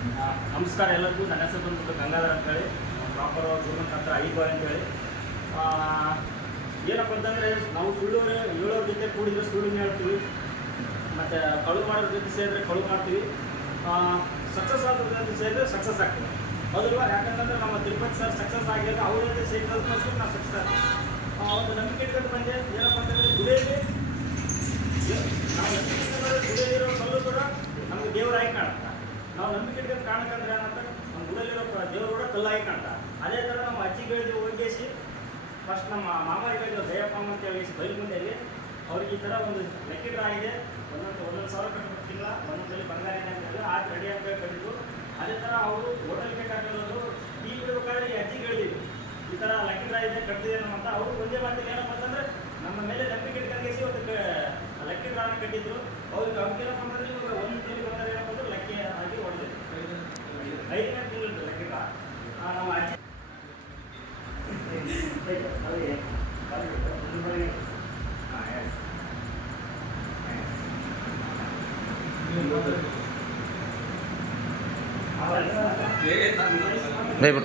ನಮಸ್ಕಾರ ಎಲ್ಲರಿಗೂ. ನನ್ನ ಹೆಸರು ಬಂದ್ಬಿಟ್ಟು ಗಂಗಾಧರ್ ಅಂತೇಳಿ, ಪ್ರಾಪರ್ ಗುರುಮಂತ್ರ ಹತ್ರ ಐದು ಅಂತೇಳಿ. ಏನಪ್ಪ ಅಂತಂದರೆ, ನಾವು ಸುಳ್ಳೂರು ಏಳೋರ ಜೊತೆ ಕೂಡಿದ್ರೆ ಸುಳ್ಳು ಹೇಳ್ತೀವಿ, ಮತ್ತು ಕಳು ಮಾಡೋದ್ರ ಜೊತೆ ಸೇರಿದ್ರೆ ಕಳು ಮಾಡ್ತೀವಿ, ಸಕ್ಸಸ್ ಆಗೋದ್ರ ಜೊತೆ ಸೇರಿದ್ರೆ ಸಕ್ಸಸ್ ಆಗ್ತೀವಿ. ಹೌದಲ್ವಾ? ಯಾಕಂತಂದರೆ ನಮ್ಮ ತಿರುಪತಿ ಸರ್ ಸಕ್ಸಸ್ ಆಗಿಲ್ಲ, ಅವ್ರ ಜೊತೆ ಸೇರಿದ್ರು ನಾವು ಸಕ್ಸಸ್ ಆಗ್ತೀವಿ. ಒಂದು ನಂಬಿಕೆ ಇಟ್ಕೊಂಡು ಬಂದೆ. ಏನಪ್ಪ ಅಂತಂದರೆ, ಗುಡಿಯಲ್ಲಿ ನಾವು ಗುಡಿಯಲ್ಲಿರೋ ಕಲ್ಲು ಕೂಡ ನಮಗೆ ದೇವರಾಗಿ ಕಾಣುತ್ತೆ. ನಾವು ನಂಬಿಕೆ ಇಟ್ಕೊಂಡು ಕಾಣಕಂದ್ರೆ ಏನಂತ, ನಮ್ಮ ಗುಡಿಯಲ್ಲಿರೋ ದೇವರು ಕೂಡ ಕಲ್ಲಾಗಿ ಕಾಣ್ತಾ. ಅದೇ ಥರ ನಮ್ಮ ಅಜ್ಜಿಗಳಿಗೆ ಹೋಗಿಸಿ ಫಸ್ಟ್ ನಮ್ಮ ಮಾಮರಿಗೆ ದಯಪ್ಪ ಅಂತ ಹೇಳಿ ಬೈಲ್ ಮುಂದೆಯಲ್ಲಿ ಅವ್ರಿಗೆ ಈ ಥರ ಒಂದು ಲೆಕ್ಕಿಡ್ರ ಆಗಿದೆ, ಒಂದೊಂದು ಸಾವಿರ ಕಟ್ಟಿದ್ರು ತಿಂಗಳ, ಒಂದೊಂದಲ್ಲಿ ಬಂಗಾರ ಇದೆ ಅಂತೆಲ್ಲ ಆಟ ರೆಡಿ ಅಂತ ಕಟ್ಟಿದ್ರು. ಅದೇ ಥರ ಅವರು ಹೋಟೆಲ್ ಬೇಕಾಗಿರೋದು ಟೀ ಬಿಡಬೇಕಾದ್ರೆ ಈ ಅಜ್ಜಿಗೆ ಹೇಳಿದ್ವಿ, ಈ ಥರ ಲೆಕ್ಕಿಡ್ರ ಇದೆ ಕಟ್ಟಿದೆ ಅಂತ. ಅವರು ಒಂದೇ ಮಾತಿಗೆ ಏನಪ್ಪ ಅಂತಂದರೆ, ನಮ್ಮ ಮೇಲೆ ನಂಬಿಕೆ ಇಟ್ಕೊಂಡಿಸಿ ಒಂದು ಲೆಕ್ಕಿಡ್ರಾನ ಕಟ್ಟಿದ್ರು. ಅವ್ರಿಗೆ ಅವ್ರಿಗೇನಪ್ಪ ಅಂತಂದರೆ ಇವಾಗ ಒಂದು ತಿಂಗಳು ಬಂದರೆ ಏನಪ್ಪ ಅಂದ್ರೆ ಲೆಕ್ಕ ಆಗಿ ಹೊಡೆದಿದ್ರು. 5ನೇ ತಿಂಗಳು ಲೆಕ್ಕಿಡ್ರ ನಮ್ಮ ಅಜ್ಜಿ नहीं